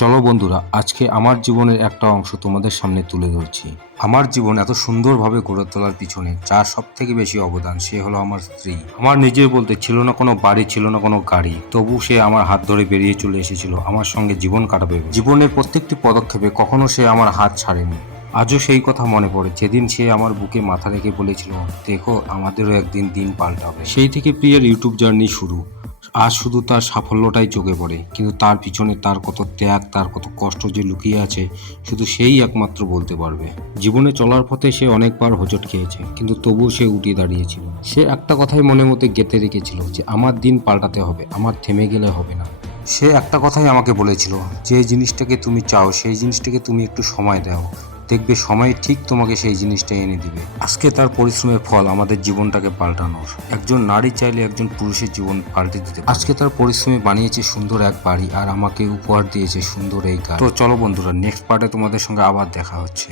চলো বন্ধুরা, আজকে আমার জীবনের একটা অংশ তোমাদের সামনে তুলে ধরছি। আমার জীবন এত সুন্দরভাবে গড়ে তোলার পিছনে যার সব থেকে বেশি অবদান, সে হলো আমার স্ত্রী। আমার নিজের বলতে ছিল না কোনো বাড়ি, ছিল না কোনো গাড়ি, তবু সে আমার হাত ধরে বেরিয়ে চলে এসেছিল, আমার সঙ্গে জীবন কাটাবে। জীবনের প্রত্যেকটি পদক্ষেপে কখনো সে আমার হাত ছাড়েনি। আজও সেই কথা মনে পড়ে, যেদিন সে আমার বুকে মাথা রেখে বলেছিল, দেখো, আমাদেরও একদিন দিন পাল্টাবে। সেই থেকে প্রিয়ার ইউটিউব জার্নি শুরু। আজ শুধু তার সাফল্যটাই চোখে পড়ে, কিন্তু তার পিছনে তার কত ত্যাগ, তার কত কষ্ট যে লুকিয়ে আছে, শুধু সেই একমাত্র বলতে পারবে। জীবনে চলার পথে সে অনেকবার হোঁচট খেয়েছে, কিন্তু তবুও সে উঠে দাঁড়িয়েছিল। সে একটা কথাই মনের মধ্যে গেঁথে রেখেছিল যে, আমার দিন পাল্টাতে হবে, আমার থেমে গেলে হবে না। সে একটা কথাই আমাকে বলেছিল, যে জিনিসটাকে তুমি চাও, সেই জিনিসটাকে তুমি একটু সময় দাও। দেখবে সময় ঠিক তোমাকে সেই জিনিসটা এনে দিবে। আজকে তার পরিশ্রমের ফল আমাদের জীবনটাকে পাল্টানোর। একজন নারী চাইলে একজন পুরুষের জীবন পাল্টে দিতে আজকে তার পরিশ্রমে বানিয়েছে সুন্দর এক বাড়ি আর আমাকে উপহার দিয়েছে সুন্দর এই গাছ তো চলো বন্ধুরা নেক্সট পার্টে তোমাদের সঙ্গে আবার দেখা হচ্ছে।